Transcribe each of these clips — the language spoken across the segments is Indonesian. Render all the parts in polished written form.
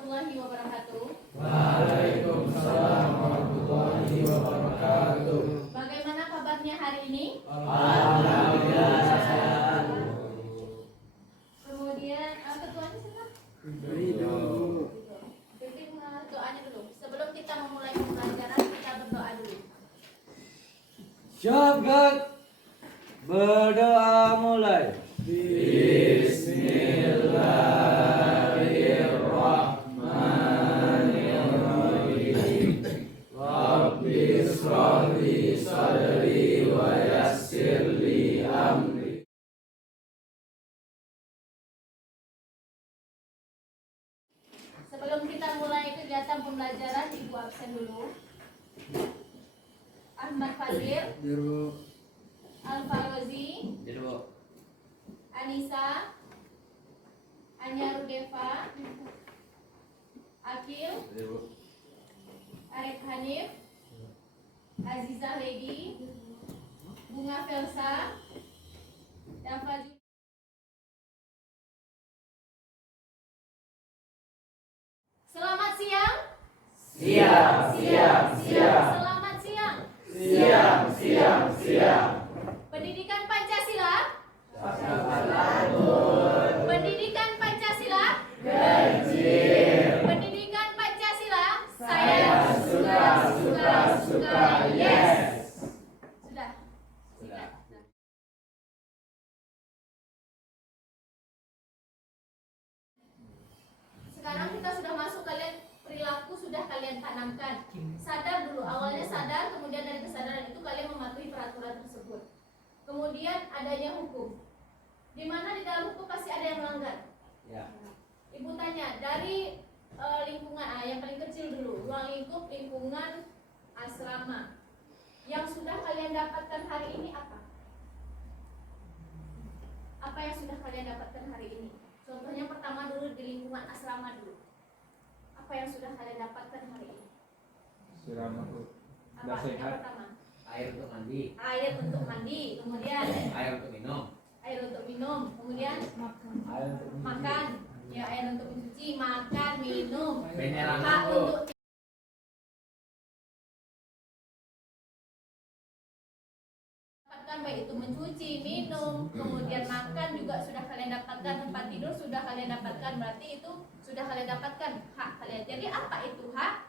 warahmatullahi wabarakatuh. Waalaikumsalam warahmatullahi wabarakatuh. Bagaimana kabarnya hari ini? Alhamdulillah sehat. Kemudian ketuanya siapa? Pimpin doanya dulu. Sebelum kita memulai pembelajaran, kita berdoa dulu. Syabat berdoa mulai. Bismillahirrahmanirrahim. Rabbi shrah li sadri wa yassir li amri. Sebelum kita mulai kegiatan pembelajaran, Ibu absen dulu. Ahmad Fadlir, Al-Farozi, Anissa, Anya Rudeva, Akil, Arif Hanif, Azizah Lady, Bunga Felsa, Dafa. Selamat siang. Siang. Selamat siang. Siang. Pendidikan Pancasila. Pendidikan Pancasila. Pendidikan Pancasila. Saya suka. Yes. Sudah. Sekarang kita sudah masuk, kalian perilaku sudah kalian tanamkan. Sadar dulu, awalnya sadar, kemudian dari kesadaran itu kalian mematuhi peraturan tersebut. Kemudian adanya hukum. Di mana di dalam hukum pasti ada yang melanggar. Ya. Ibu tanya dari lingkungan yang paling kecil dulu, ruang lingkup lingkungan asrama. Yang sudah kalian dapatkan hari ini apa? Apa yang sudah kalian dapatkan hari ini? Contohnya pertama dulu di lingkungan asrama dulu. Apa yang sudah kalian dapatkan hari ini? Apa yang pertama? Air untuk mandi, Air untuk mandi, kemudian air untuk minum, kemudian Air untuk makan, ya air untuk mencuci, makan, minum, penerangan hak Bu. untuk dapatkan, baik itu mencuci, minum, kemudian makan juga sudah kalian dapatkan, tempat tidur sudah kalian dapatkan, berarti itu sudah kalian dapatkan hak kalian. Jadi apa itu hak?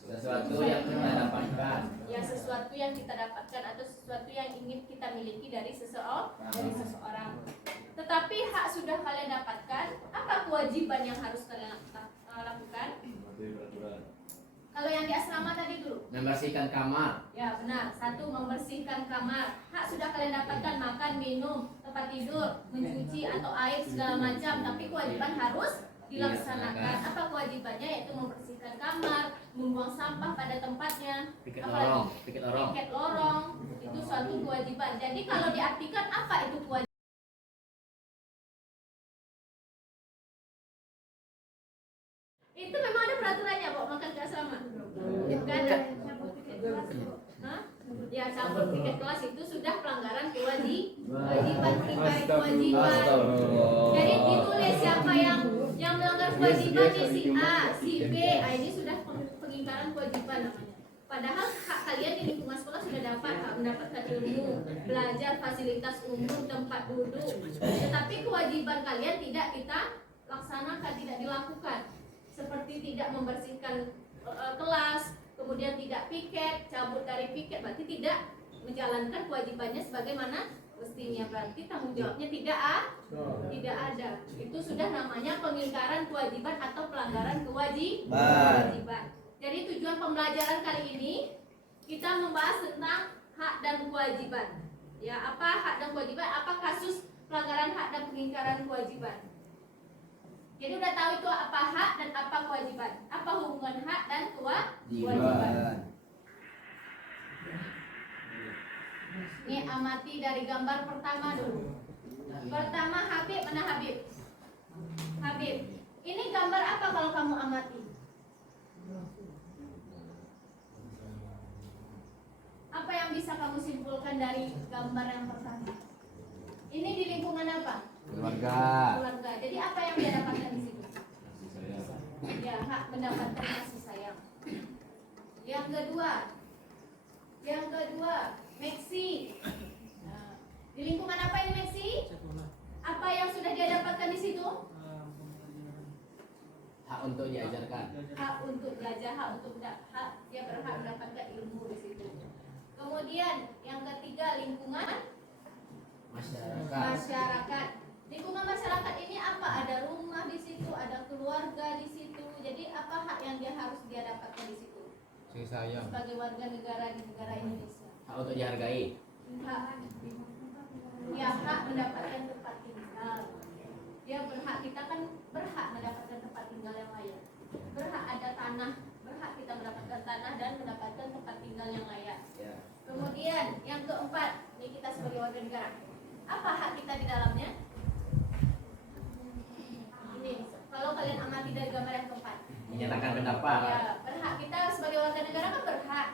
Sesuatu yang kita dapatkan. Ya sesuatu yang kita dapatkan atau sesuatu yang ingin kita miliki dari seseorang. Tetapi hak sudah kalian dapatkan, apa kewajiban yang harus kalian lakukan? Kalau yang di asrama tadi dulu, Membersihkan kamar, ya benar. Satu, membersihkan kamar. Hak sudah kalian dapatkan, makan, minum, tempat tidur, mencuci atau air segala macam. Tapi kewajiban harus dilaksanakan. Apa kewajibannya? Yaitu membersihkan kamar, membuang sampah pada tempatnya, piket apalagi lorong. piket lorong. Itu suatu kewajiban. Jadi kalau diartikan apa itu kewajiban? Itu memang ada peraturannya, Pak, makan ke asrama. Bukan Hah? Ya, cabut tiket kelas itu sudah pelanggaran kewajiban, mengingkari kewajiban. Jadi ditulis siapa yang melanggar kewajiban nih, si A, si B. Ini sudah pengingkaran kewajiban namanya. Padahal hak kalian di lingkungan sekolah sudah dapat, hak mendapatkan ilmu, belajar, fasilitas umum, tempat duduk. Tetapi kewajiban kalian tidak kita laksanakan, tidak dilakukan. Seperti tidak membersihkan kelas, kemudian tidak piket, cabut dari piket, berarti tidak menjalankan kewajibannya sebagaimana mestinya. Berarti tanggung jawabnya tidak ada. Itu sudah namanya pengingkaran kewajiban atau pelanggaran kewajiban. Jadi tujuan pembelajaran kali ini kita membahas tentang hak dan kewajiban. Ya, apa hak dan kewajiban? Apa kasus pelanggaran hak dan pengingkaran kewajiban? Jadi udah tahu itu apa hak dan apa kewajiban. Apa hubungan hak dan kewajiban? Ini amati dari gambar pertama dulu. Pertama Habib, mana Habib? Habib. Ini gambar apa kalau kamu amati? Apa yang bisa kamu simpulkan dari gambar yang pertama? Ini di lingkungan apa? Keluarga. Keluarga. Jadi apa yang dia dapatkan di situ? Ya, hak mendapatkan kasih sayang. Yang kedua, Meksi. Nah, di lingkungan apa ini Meksi? Apa yang sudah dia dapatkan di situ? Hak untuk diajarkan. Hak untuk belajar, hak dia berhak mendapatkan ilmu di situ. Kemudian yang ketiga, lingkungan masyarakat. Lingkungan masyarakat ini apa? Ada rumah di situ, ada keluarga di situ. Jadi apa hak yang dia harus dapatkan di situ? Kasih sayang. Sebagai warga negara di negara Indonesia. Hak untuk dihargai. Hak, ya hak mendapatkan tempat tinggal. Dia berhak, kita kan berhak mendapatkan tempat tinggal yang layak. Berhak ada tanah, berhak kita mendapatkan tanah dan mendapatkan tempat tinggal yang layak. Ya. Kemudian yang keempat, ini kita sebagai warga negara. Apa hak kita di dalamnya? Ini, kalau kalian amati dari gambar yang keempat. Menyatakan pendapat. Ya, berhak kita sebagai warga negara kan berhak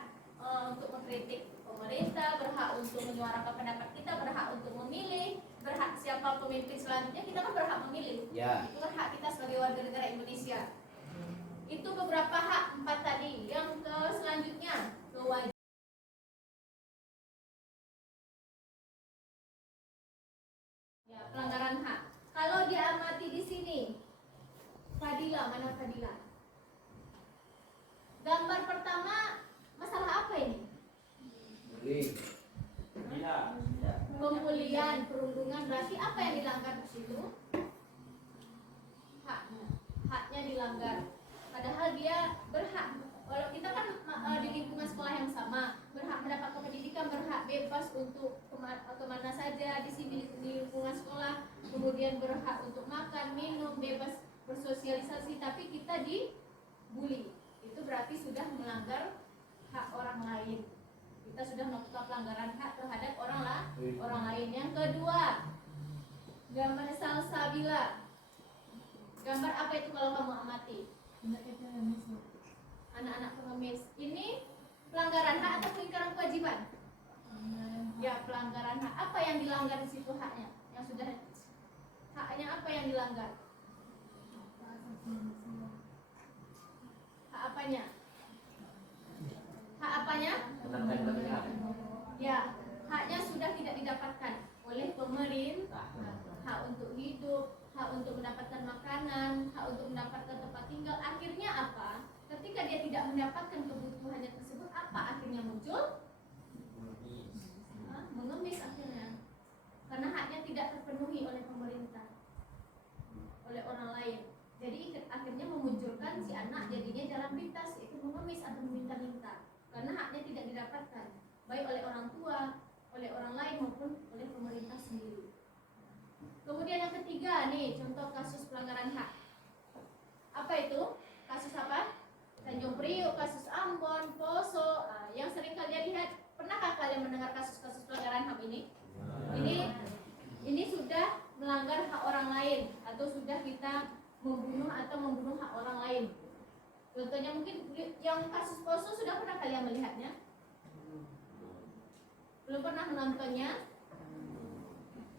untuk mengkritik pemerintah, berhak untuk menyuarakan pendapat kita, berhak untuk memilih, berhak siapa pemimpin selanjutnya kita kan berhak memilih. Ya. Itu berhak kita sebagai warga negara Indonesia. Itu beberapa hak 4 tadi. Yang selanjutnya kewajiban. Ya, pelanggaran hak. Kalau diamati di sini, Fadila, mana Fadila? Gambar pertama, masalah apa ini? Pemulihan, perundungan, berarti apa yang dilanggar di situ? Haknya dilanggar. Padahal dia berhak. Kalau kita kan di lingkungan sekolah yang sama, berhak mendapatkan pendidikan, berhak bebas untuk kemana saja di sini di lingkungan sekolah, kemudian berhak untuk makan, minum, bebas bersosialisasi, tapi kita dibully. Itu berarti sudah melanggar hak orang lain. Kita sudah melakukan pelanggaran hak terhadap orang lain. Yang kedua, gambar salsabila. Gambar apa itu kalau kamu amati? Anak-anak pengemis. Ini pelanggaran hak atau pelanggaran kewajiban? Ya, pelanggaran hak. Apa yang dilanggar di situ haknya? Yang sudah haknya apa yang dilanggar? Hak apanya? Hak apanya? Ya, haknya sudah tidak didapatkan oleh pemerintah. Hak untuk hidup, hak untuk mendapatkan makanan, hak untuk mendapatkan tempat tinggal. Akhirnya apa? Ketika dia tidak mendapatkan kebutuhannya tersebut, apa akhirnya muncul? Mengemis akhirnya. Karena haknya tidak terpenuhi oleh pemerintah, oleh orang lain. Jadi akhirnya memunculkan si anak jadinya jalan pintas, yaitu mengemis atau meminta-minta. Karena haknya tidak didapatkan, baik oleh orang tua, oleh orang lain maupun oleh pemerintah sendiri. Kemudian yang ketiga nih, contoh kasus pelanggaran hak. Apa itu? Kasus apa? Tanjung Priok, kasus Ambon, Poso. Yang sering kalian lihat, pernahkah kalian mendengar kasus-kasus pelanggaran HAM ini? Ini sudah melanggar hak orang lain atau sudah kita membunuh hak orang lain. Contohnya mungkin yang kasus Poso sudah pernah kalian melihatnya? Belum pernah menontonnya?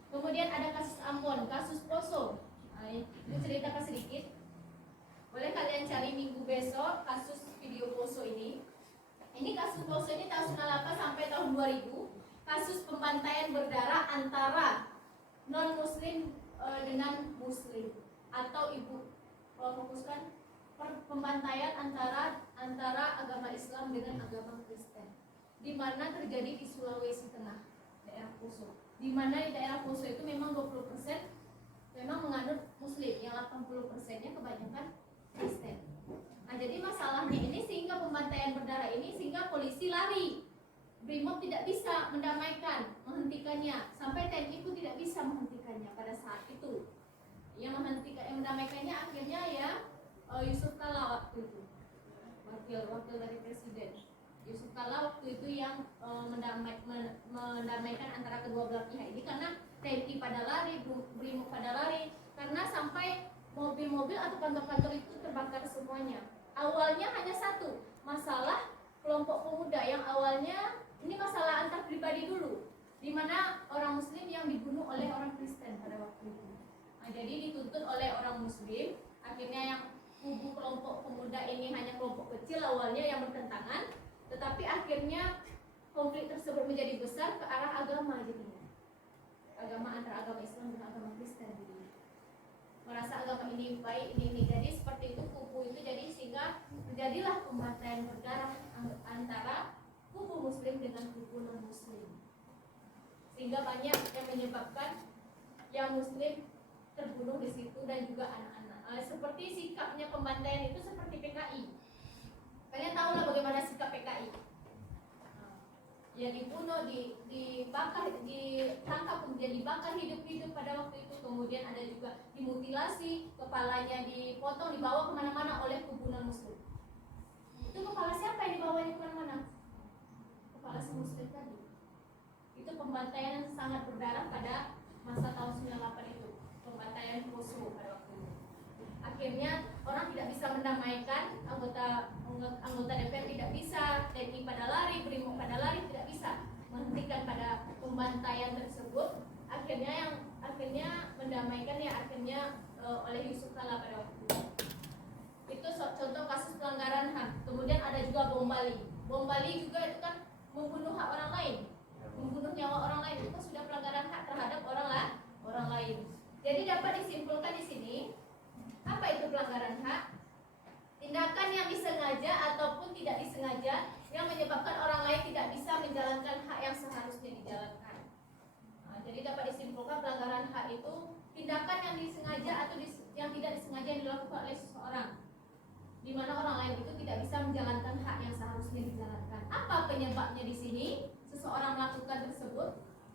Kemudian ada kasus Ambon, kasus Poso. Ini ceritakan sedikit. Boleh kalian cari minggu besok kasus video Poso ini. Ini kasus Poso ini tahun 98 sampai tahun 2000. Kasus pembantaian berdarah antara non-muslim dengan muslim, atau ibu fokuskan pembantaian antara agama Islam dengan agama Kristen, di mana terjadi di Sulawesi Tengah, daerah Poso. Di mana di daerah Poso itu memang 20% memang menganut muslim, yang 80%-nya kebanyakan Kristen. Nah, jadi masalahnya ini sehingga pembantaian berdarah ini sehingga polisi lari. Brimob tidak bisa mendamaikan, menghentikannya, sampai TNI pun tidak bisa menghentikannya pada saat itu. Yang mendamaikannya akhirnya ya Yusuf Kalla waktu itu, wakil dari presiden. Yusuf Kalla waktu itu yang mendamaikan antara kedua belah pihak ini, karena TNI pada lari, Brimob pada lari, karena sampai mobil-mobil atau kantor-kantor itu terbakar semuanya. Awalnya hanya satu, masalah kelompok pemuda yang awalnya ini masalah antar pribadi dulu, di mana orang muslim yang dibunuh oleh orang Kristen pada waktu itu. Nah, jadi dituntut oleh orang muslim, akhirnya yang kubu kelompok pemuda ini hanya kelompok kecil awalnya yang bertentangan, tetapi akhirnya konflik tersebut menjadi besar ke arah agama jadinya. Agama antara agama Islam dan agama Kristen jadinya. Merasa agama ini baik, ini. Jadi seperti itu kubu itu jadi sehingga terjadilah pembantaian berdarah antara kubu muslim dengan kubu non muslim. Sehingga banyak yang menyebabkan yang muslim terbunuh di situ dan juga anak-anak. Seperti sikapnya pembantaian itu seperti PKI. Kalian tahu lah bagaimana sikap PKI. Ya dibunuh, dibakar, ditangkap, kemudian dibakar hidup-hidup pada waktu itu. Kemudian ada juga dimutilasi, kepalanya dipotong, dibawa kemana-mana oleh kubu non muslim. Itu kepala siapa yang dibawanya kemana-mana? Kepala si muslim tadi. Itu pembantaian yang sangat berdarah pada masa tahun 98 itu. Pembantaian Poso pada waktu itu. Akhirnya orang tidak bisa mendamaikan, anggota DPR tidak bisa, TNI pada lari, BRIMOB pada lari, tidak bisa menghentikan pada pembantaian tersebut. Akhirnya mendamaikan oleh Yusuf Kala pada waktu itu. Itu contoh kasus pelanggaran HAM. Kemudian ada juga bom Bali. Bom Bali juga itu kan membunuh hak orang lain, membunuh nyawa orang lain. Itu sudah pelanggaran hak terhadap orang lain. Jadi dapat disimpulkan di sini, apa itu pelanggaran hak? Tindakan yang disengaja ataupun tidak disengaja yang menyebabkan orang lain tidak bisa menjalankan hak yang seharusnya dijalankan. Jadi dapat disimpulkan pelanggaran hak itu tindakan yang disengaja atau yang tidak disengaja yang dilakukan oleh seseorang, di mana orang lain itu tidak bisa menjalankan hak yang seharusnya dijalankan. Apa penyebabnya di sini? Seseorang melakukan tersebut.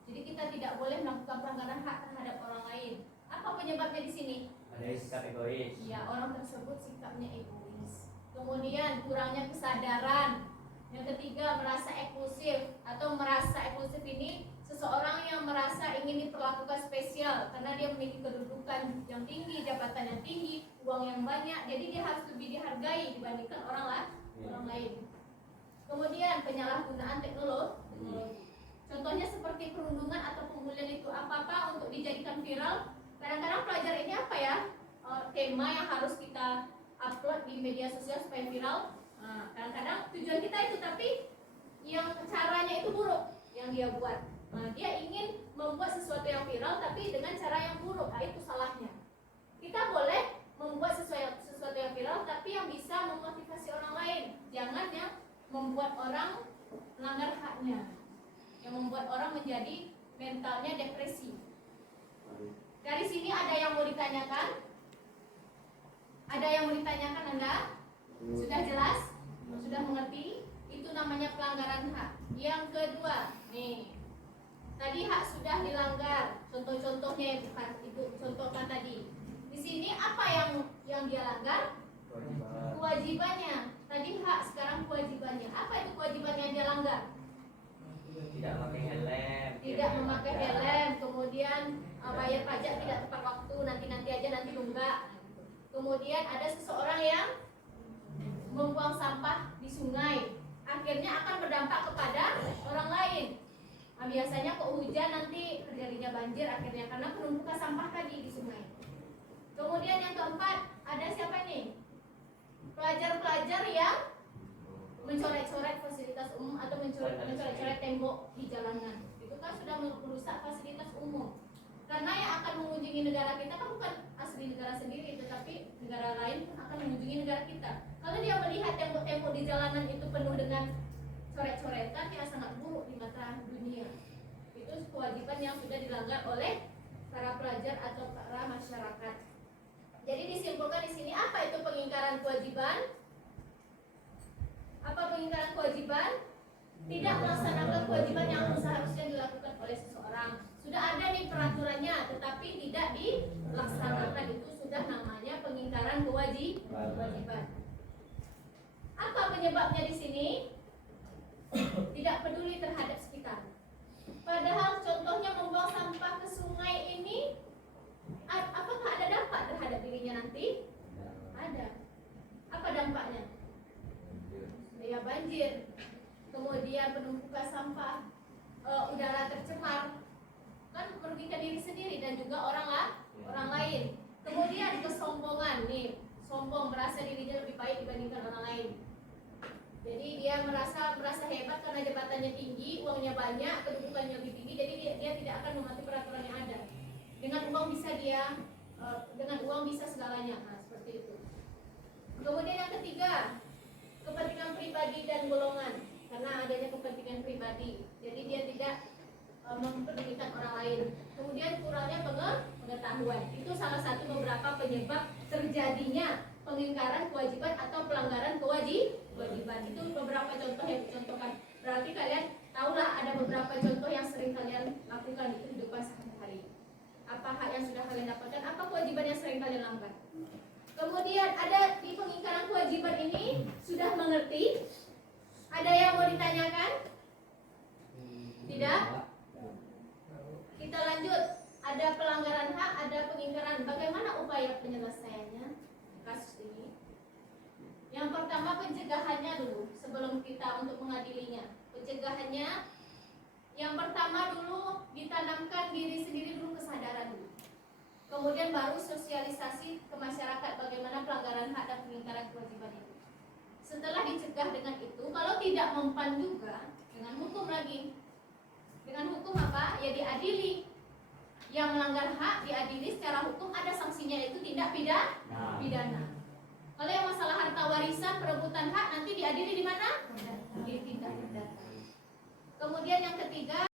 Jadi kita tidak boleh melakukan pelanggaran hak terhadap orang lain. Apa penyebabnya di sini? Ada sikap egois. Ya, orang tersebut sikapnya egois. Kemudian kurangnya kesadaran. Yang ketiga, merasa eksklusif. Atau merasa eksklusif ini seseorang yang merasa ingin diperlakukan spesial karena dia memiliki kedudukan yang tinggi, jabatan yang tinggi, uang yang banyak. Jadi dia harus lebih dihargai dibandingkan orang lain. Kemudian penyalahgunaan teknologi. Contohnya seperti perundungan atau pembulian itu apa-apa untuk dijadikan viral. Kadang-kadang pelajar ini apa ya, tema yang harus kita upload di media sosial supaya viral. Kadang-kadang tujuan kita itu, tapi yang caranya itu buruk yang dia buat. Dia ingin membuat sesuatu yang viral tapi dengan cara yang buruk. Itu salahnya. Kita boleh membuat sesuatu yang viral tapi yang bisa memotivasi orang lain. Jangan yang membuat orang melanggar haknya, yang membuat orang menjadi mentalnya depresi. Dari sini ada yang mau ditanyakan? Ada yang mau ditanyakan Anda? Sudah jelas? Sudah mengerti? Itu namanya pelanggaran hak. Yang kedua, nih. Tadi hak sudah dilanggar. Contoh-contohnya bukan itu contohkan tadi. Di sini apa yang dia langgar? Kewajibannya. Tadi hak, sekarang kewajibannya. Apa itu kewajiban yang dia langgar? Tidak memakai helm. Tidak memakai helm, kemudian bayar pajak tidak tepat waktu, nanti aja, nanti nunggak. Kemudian ada seseorang yang membuang sampah di sungai, akhirnya akan berdampak kepada orang lain. Biasanya kok hujan nanti terjadinya banjir akhirnya karena penumpukan sampah tadi di sungai. Kemudian yang keempat, ada siapa nih? Pelajar-pelajar yang mencoret-coret fasilitas umum atau mencoret-coret tembok di jalanan. Itu kan sudah merusak fasilitas umum. Karena yang akan mengunjungi negara kita kan bukan asli negara sendiri, tetapi negara lain akan mengunjungi negara kita. Kalau dia melihat tembok-tembok di jalanan itu penuh dengan coret-coretan yang sangat buruk di mata dunia, itu kewajiban yang sudah dilanggar oleh para pelajar atau para masyarakat. Jadi disimpulkan di sini, apa itu pengingkaran kewajiban? Apa pengingkaran kewajiban? Tidak melaksanakan kewajiban yang seharusnya dilakukan oleh seseorang. Sudah ada nih peraturannya, tetapi tidak dilaksanakan. Itu sudah namanya pengingkaran kewajiban. Apa penyebabnya di sini? Tidak peduli terhadap sekitar. Padahal contohnya membuang sampah ke sungai ini, apakah ada dampak terhadap dirinya nanti? Ada. Apa dampaknya? Ya banjir, kemudian penumpukan sampah, udara tercemar, kan merugikan diri sendiri dan juga orang lain. Kemudian kesombongan nih, sombong, merasa dirinya lebih baik dibandingkan orang lain. Jadi dia merasa hebat karena jabatannya tinggi, uangnya banyak, kedudukannya lebih tinggi. Jadi dia tidak akan mematuhi peraturan yang ada. Dengan uang bisa segalanya. Nah, seperti itu. Kemudian yang ketiga, kepentingan pribadi dan golongan. Karena adanya kepentingan pribadi, jadi dia tidak memperdulikan orang lain. Kemudian kurangnya pengetahuan. Itu salah satu beberapa penyebab terjadinya pengingkaran kewajiban atau pelanggaran kewajiban. Itu beberapa contoh yang dicontohkan. Berarti kalian tahulah ada beberapa contoh yang sering kalian lakukan di kehidupan sehari-hari. Apa hak yang sudah kalian dapatkan? Apa kewajiban yang sering kalian lakukan? Kemudian ada di pengingkaran kewajiban ini sudah mengerti? Ada yang mau ditanyakan? Tidak? Kita lanjut. Ada pelanggaran hak, ada pengingkaran. Bagaimana upaya penyelesaiannya kasus ini? Yang pertama pencegahannya dulu sebelum kita untuk mengadilinya. Pencegahannya yang pertama dulu ditanamkan diri sendiri dulu, kesadaran dulu. Kemudian baru sosialisasi ke masyarakat bagaimana pelanggaran hak dan pengingkaran kewajiban itu. Setelah dicegah dengan itu, kalau tidak mempan juga dengan hukum lagi. Dengan hukum apa? Ya diadili. Yang melanggar hak diadili secara hukum, ada sanksinya, itu tindak pidana. Kalau yang masalah harta warisan, perebutan hak, nanti diadili di mana? Di tindak pidana. Kemudian yang ketiga,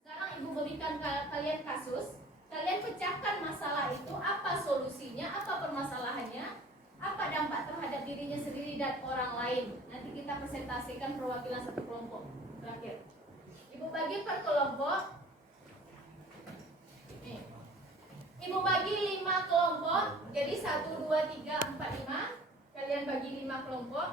sekarang ibu berikan kalian kasus, kalian pecahkan masalah itu, apa solusinya, apa permasalahannya, apa dampak terhadap dirinya sendiri dan orang lain. Nanti kita presentasikan perwakilan satu kelompok. Terakhir, ibu bagi per kelompok. Nih. Ibu bagi 5 kelompok. Jadi 1, 2, 3, 4, 5. Kalian bagi 5 kelompok.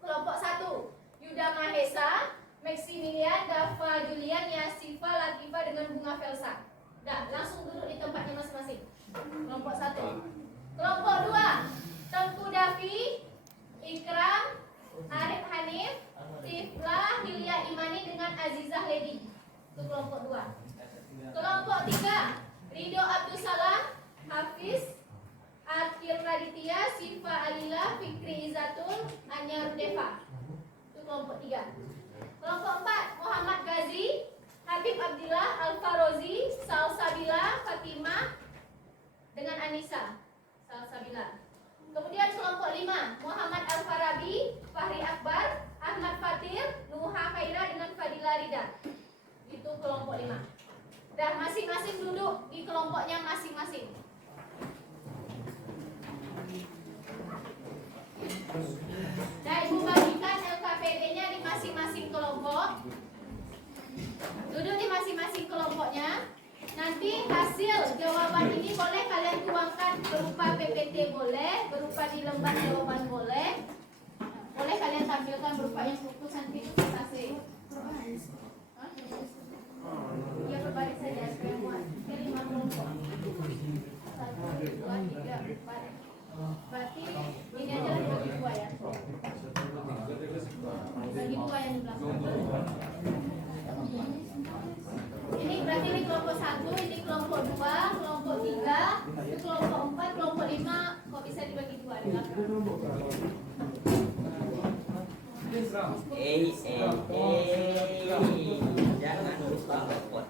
Kelompok 1, Yuda Mahesa, Maximilian, Dava Julian, Yasifa, Latifa dengan Bunga Velsa. Dah, langsung duduk di tempatnya masing-masing. Kelompok 1. Kelompok 2, Tengku Davi, Ikram, Arif Hanif, Tifla, Hilya Imani dengan Azizah Lady. Itu kelompok 2. Kelompok 3, Rido Abdul Salam, Hafiz, Akil Raditya, Sifa Alila, Fikri Izatul, Anyar Deva. Itu kelompok 3. Kelompok 4, Muhammad Ghazi, Habib Abdillah, Alfarozi, Salsabila, Fatimah dengan Anissa, Salsabila. Kemudian kelompok 5, Muhammad Al-Farabi, Fahri Akbar, Ahmad Fatir, Nuha Khaira dengan Fadila Rida. Itu kelompok 5. Dan masing-masing duduk di kelompoknya masing-masing. Nah, ibu bagikan LKPD-nya di masing-masing kelompok. Duduk di masing-masing kelompoknya. Nanti hasil jawaban ini boleh kalian tuangkan berupa PPT, boleh berupa di lembar jawaban, boleh kalian tampilkan berupa yang fokus nanti itu presentasi. Ya, berbaris saja supaya muat. Ke 5 kelompok. 1, 2, 3, 4. Berarti ini aja lah bagi 2 ya. Bagi 2 yang di belakang. Ini berarti ini kelompok 1, ini kelompok 2, kelompok 3, itu kelompok 4, kelompok 5. Kok bisa dibagi 2 di belakang? Jangan lupa hotspot.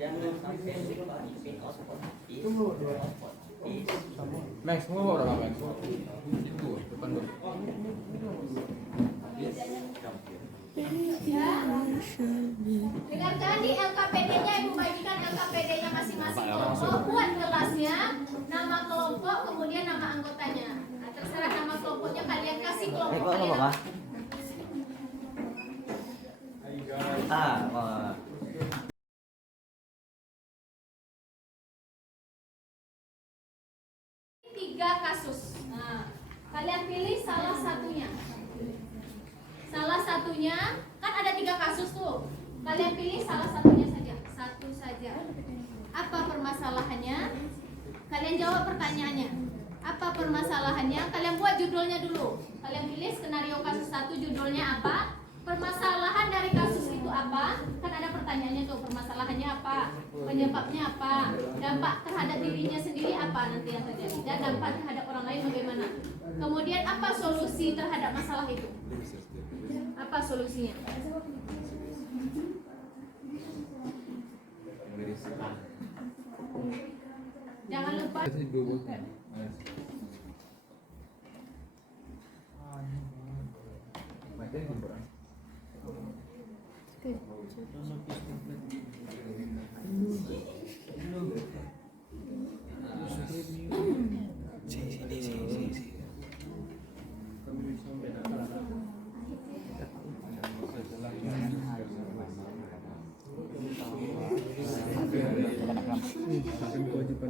Jangan sampai lupa ipin hotspot. Max, mau berapa Max? Itu depan dulu. Ya. Dengarkan di LKPD-nya, ibu bagikan LKPD-nya masing-masing kelompok, buat kelasnya, nama kelompok, kemudian nama anggotanya. Nah, terserah nama kelompoknya kalian kasih kelompok kalian. Tiga kasus. Nah, kalian pilih salah satunya. Salah satunya, kan ada 3 kasus tuh. Kalian pilih salah satunya saja, satu saja. Apa permasalahannya? Kalian jawab pertanyaannya. Apa permasalahannya? Kalian buat judulnya dulu. Kalian pilih skenario kasus 1, judulnya apa? Permasalahan dari kasus itu apa? Kan ada pertanyaannya tuh, permasalahannya apa? Penyebabnya apa? Dampak terhadap dirinya sendiri apa nanti yang terjadi? Dan dampak terhadap orang lain bagaimana? Kemudian apa solusi terhadap masalah itu? Apa solusinya? Jangan lupa kewajiban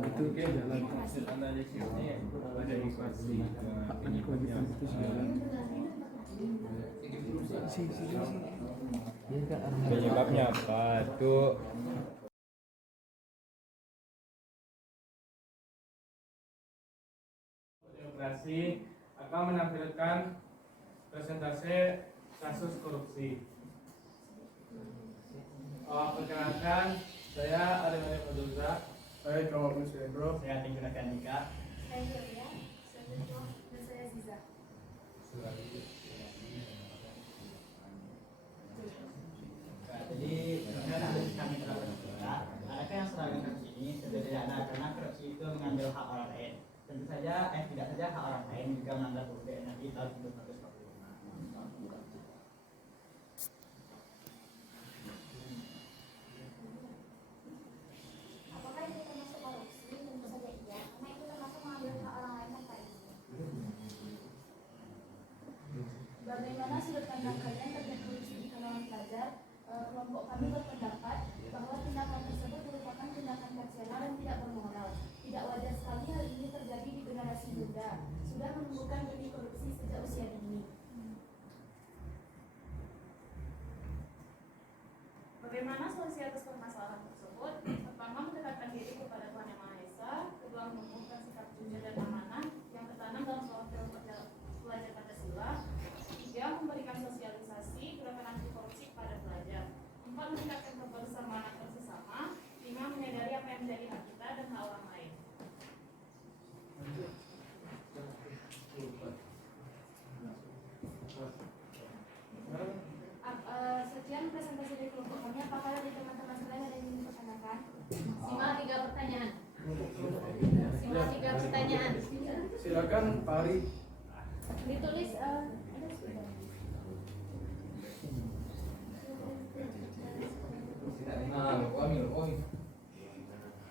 itu jalan. Kewajiban itu jalan. Penyebabnya apa tuh? Demokrasi akan menampilkan persentase kasus korupsi. Perkenalkan, saya Arifin Fadulza. Saya Kawan Muslim. Saya Tinggal Kanika. saya Julia, saya Nurul, dan saya Ziza. Jadi kami telah berbicara, adakah yang seragam korupsi ini? Tentu tidak ada, karena korupsi itu mengambil hak orang lain. Tentu saja, tidak saja hak orang lain, juga melanggar UUD NRI tahun 1945. Apakah itu termasuk korupsi? Tentu saja iya, karena itu termasuk mengambil hak orang lain tanpa izin. Bagaimana sudut pandang kalian terhadap korupsi di kalangan pelajar? Kelompok kami berpendapat bahwa tindakan tersebut merupakan tindakan tercela dan tidak bermoral. Tidak wajar sekali hal ini terjadi di generasi muda. Sudah menumbuhkan benih korupsi sejak usia dini. Bagaimana solusi atas permasalahan tersebut? Pertama, mendekatkan diri kepada Tuhan Yang Maha Esa. Kedua, menumbuhkan sikap jujur dan amanah yang tertanam dalam profil pelajar Pancasila. Tiga, memberikan sosialisasi gerakan anti korupsi kepada pelajar. Empat, meningkatkan kebersamaan antar sesama. Lima, menyadari apa yang menjadi hak kita dan hak orang lain. Sekian presentasi dari kelompok kami. Apakah dari teman-teman sekalian ada yang ingin dipertanyakan? Simak 3 pertanyaan. Simak 3 pertanyaan. Silakan Pak Ari. Ditulis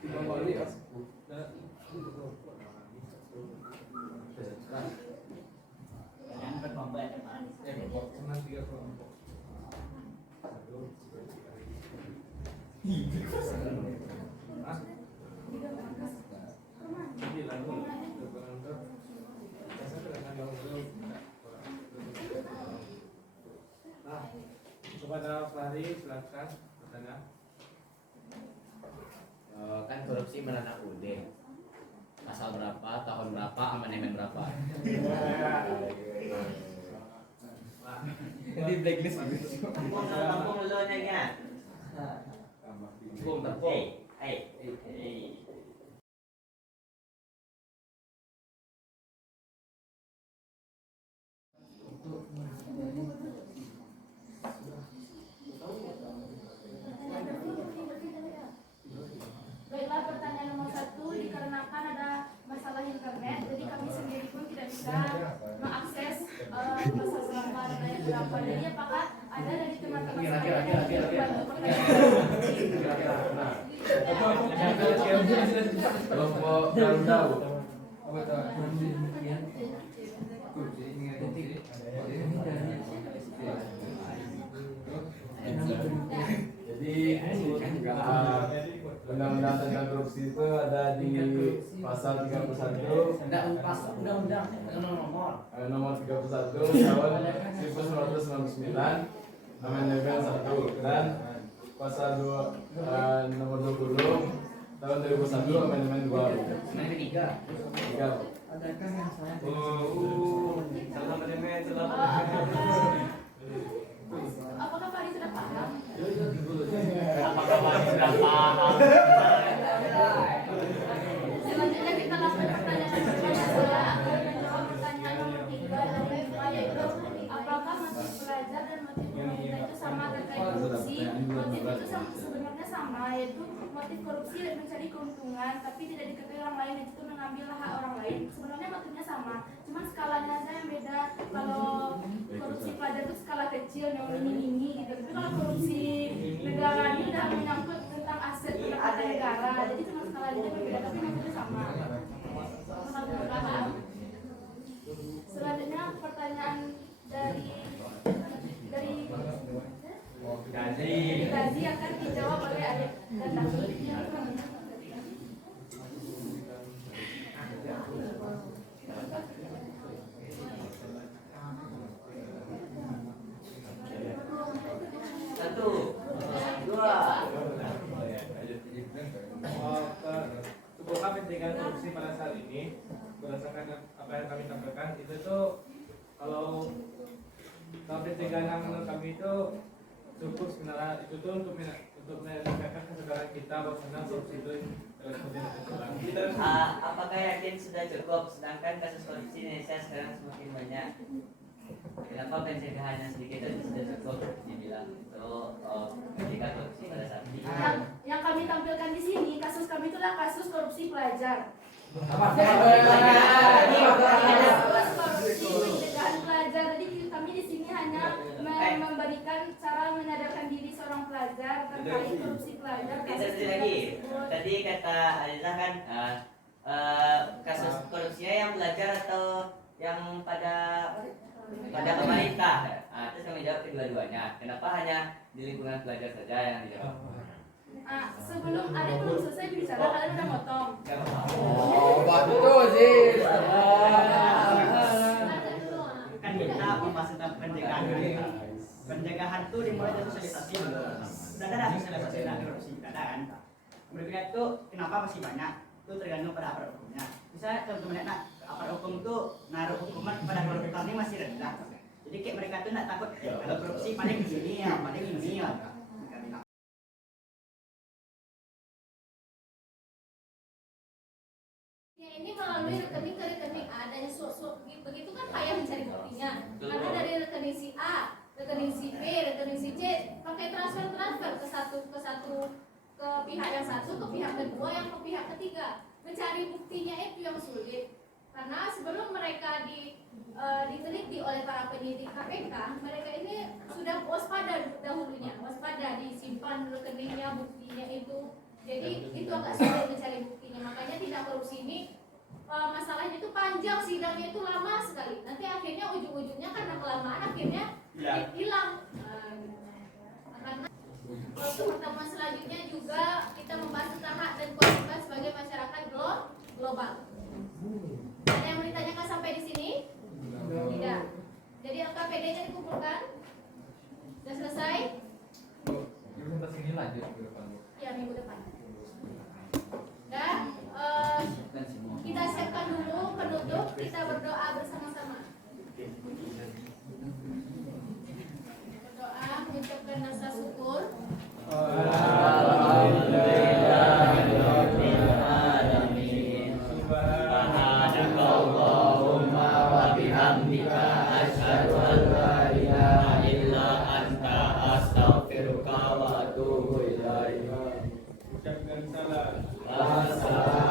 Imam Pak Ari ya. Kalian berkelompok ya, teman. Kepada Fahri, silakan bertanya. Kan korupsi menanam UUD. Pasal berapa, tahun berapa, amandemen berapa? Di blacklist gitu. Tampung dulu nya. Hukum tepung. Baiklah, pertanyaan nomor 1, dikarenakan ada masalah internet, jadi kami sendiri pun tidak bisa mengakses pasal selama dan berapa. Jadi apakah ada dari teman-teman sekalian yang ingin membantu pertanyaan? Kelompok Daun. Jadi undang-undang tentang korupsi itu ada di pasal 31 Undang-undang nomor 31 tahun 1999 amandemen 1 dan pasal nomor 20 tahun 2001 amandemen 2. Yang ketiga. Selamat amandemen, selamat amandemen. Apakah Fahri sudah paham? Apakah Fahri sudah paham? Selanjutnya kita lakukan pertanyaan yang kedua. Akan menjawab pertanyaan nomor 3 dari FA, yaitu apakah motif belajar dan motif pemerintah itu sama terkait korupsi? Motif itu sebenarnya sama, yaitu motif korupsi dan mencari keuntungan, tapi tidak diketahui orang lain, yaitu mengambil hak orang lain. Sebenarnya motifnya sama, cuma skalanya saja yang beda. Kalau korupsi pelajar itu skala kecil, yang mini-mini gitu. Tapi kalau korupsi negara ini udah menyangkut tentang aset pendapatan negara, jadi cuma skalanya yang berbeda, tapi motifnya sama. Paham? Selanjutnya pertanyaan dari Gazi akan dijawab oleh adik dan Dani. Satu, dua. Sebuah pencegahan korupsi pada saat ini berdasarkan apa yang kami sampaikan itu tuh kalau pencegahan yang menurut kami itu cukup sebenarnya itu tuh untuk meningkatkan kesadaran kita bahwa korupsi itu apakah yakin sudah cukup, sedangkan kasus korupsi di Indonesia sekarang semakin banyak? Kenapa pencegahannya sedikit dan sudah cukup dibilang itu ketika korupsi pada saat ini? Yang kami tampilkan di sini, kasus kami itulah kasus korupsi pelajar. Kasus korupsi pencegahan pelajar. Jadi kami di sini hanya memberikan cara menyadarkan diri seorang pelajar terkait korupsi pelajar. Satu lagi, tadi kata Aliza kan kasus korupsinya yang pelajar atau yang pada pemerintah. Terus kami jawab kedua-duanya. Kenapa hanya di lingkungan pelajar saja yang dijawab? Sebelum ada belum selesai bicara, kalian udah motong. Betul sih. Kan kita membahas tentang pencegahan. Pencegahan itu dimulai dari sosialisasi dulu. Sudah ada sosialisasi tentang korupsi, ada kan? Berikutnya itu kenapa masih banyak? Itu tergantung pada aparat hukumnya. Misalnya teman-teman aparat hukum itu naruh hukuman pada koruptor ini masih rendah. Jadi kayak mereka tuh nggak takut kalau korupsi paling di sini ya, paling ini ya. Ini melalui rekening ke rekening A dan begitu kan payah mencari buktinya. Karena dari rekening si A, rekening si B, rekening si C pakai transfer ke pihak yang satu, ke pihak kedua, yang ke pihak ketiga. Mencari buktinya itu yang sulit. Karena sebelum mereka diteliti oleh para penyidik KPK, mereka ini sudah waspada dahulunya, waspada disimpan rekeningnya, buktinya itu. Jadi itu agak sulit mencari buktinya. Makanya tindak korupsi ini masalahnya itu panjang, sidangnya itu lama sekali. Nanti akhirnya ujung-ujungnya karena kelamaan akhirnya hilang. Karena untuk pertemuan selanjutnya juga kita membahas tentang hak dan kewajiban sebagai masyarakat global. Ada yang mau ditanyakan sampai di sini? Tidak. Jadi LKPD-nya dikumpulkan. Sudah selesai? Sini lanjut ke depan. Ya, minggu depan. Dan kita siapkan dulu penutup, kita berdoa bersama-sama. Berdoa mengucapkan rasa syukur. Alhamdulillahirobbilalamin. Subhanakallahumma wa bihamdika asyhadu an la ilaha illa anta astaghfiruka wa atubu ilaik. ucapkan salam. Wassalam.